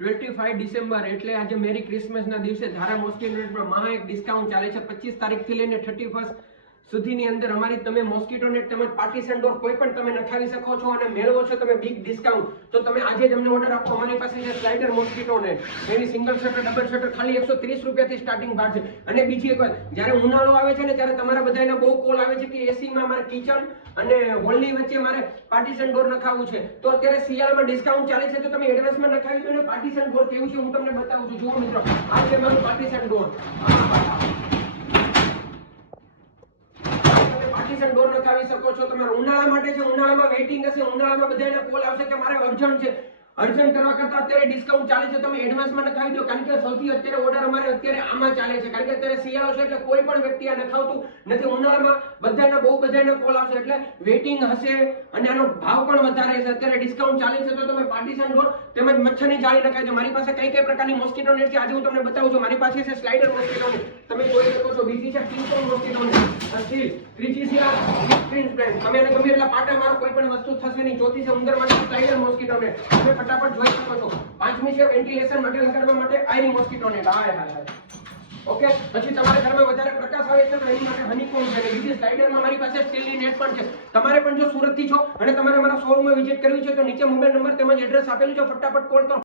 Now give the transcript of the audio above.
25 December એટલે આજે મેરી ક્રિસમસના દિવસે ધારા મોસ્કિટો નેટ પર મહા એક ડિસ્કાઉન્ટ ચાલે છે. 25 તારીખથી લઈને 31 સુધીની અંદર અમારી તમે મોસ્કિટો નેટ તેમજ પાર્ટીશન ડોર કોઈ પણ તમે નખાવી શકો છો અને મેળવો છો તમે બિગ ડિસ્કાઉન્ટ. તો તમે આજે જ અમને ઓર્ડર આપો. અમારી પાસે છે સ્લાઇડર મોસ્કિટો નેટ, એની સિંગલ શટર ડબલ શટર ખાલી 130 રૂપિયાથી સ્ટાર્ટિંગ ભાવ છે. અને બીજી એક વાત, જ્યારે ઉનાળો આવે છે ને ત્યારે તમારા બધાના બહુ કોલ આવે છે કે એસીમાં મારે કિચન અને હોલની વચ્ચે મારે પાર્ટીશન ડોર નખાવવું છે. તો અત્યારે શિયાળામાં ડિસ્કાઉન્ટ ચાલે છે, તો તમે એડવાન્સમાં નખાવી દો ને. પાર્ટીશન ડોર કેવું છે હું તમને બતાવું છું. જુઓ મિત્રો, આ છે મારું પાર્ટીશન ડોર. પાર્ટીશન ડોર નખાવી શકો છો. તમારે ઉનાળા માટે છે, ઉનાળામાં વેઇટિંગ હશે, ઉનાળામાં બધાના કોલ આવશે કે મારે અર્જન્ટ છે. અર્જન્ટ કરવા કરતા અત્યારે ડિસ્કાઉન્ટ ચાલે છે, તમે એડવાન્સમાં નખાવી દો. કારણ કે સૌથી અત્યારે ઓર્ડર અમારે અત્યારે આમાં ચાલે છે, કારણ કે અત્યારે શિયાળો છે એટલે કોઈ પણ વ્યક્તિ આ નખાવતું નથી. ઉનાળામાં બધાના કોલ આવશે એટલે વેઇટિંગ હશે અને આનો ભાવ પણ વધારે છે. અત્યારે ડિસ્કાઉન્ટ ચાલે છે, તો તમે પાર્ટીશન ડોર તેમજ મચ્છરની જાળી નખાવી દો. મારી પાસે કઈ પ્રકારની મોસ્કિટો નેટ છે આજે હું તમને બતાવું છું. મારી પાસે છે સ્લાઇડર મોસ્કિટો નેટ, તમે જોઈ શકો છો. બીજી છે કિંગ મોસ્કિટો નેટ સ્ટીલ. ત્રીજી છે આ સ્ક્રીન ફ્રેમ, તમે એને ગમે એટલા પાટા મારો કોઈ પણ વસ્તુ થશે નહીં. ચોથી છે ઉંદર માટે સ્લાઇડર મોસ્કિટો નેટ, તમે ફટાફટ જોઈ શકો છો. પાંચમી છે વેન્ટિલેશન માટે લગાડવા માટે આયરી મોસ્કિટો નેટ. હાય ઓકે. પછી તમારા ઘરમાં વધારે પ્રકાશ આવે છે તો એની માટે હનીકોમ્બ છે. બીજી સ્લાઇડરમાં મારી પાસે સ્ટીલની નેટ પણ છે. તમારે પણ જો સુરતથી છો અને તમારે મારા શોરૂમમાં વિઝિટ કરવી છે તો નીચે મોબાઈલ નંબર તેમજ એડ્રેસ આપેલું છે, ફટાફટ કોલ કરો.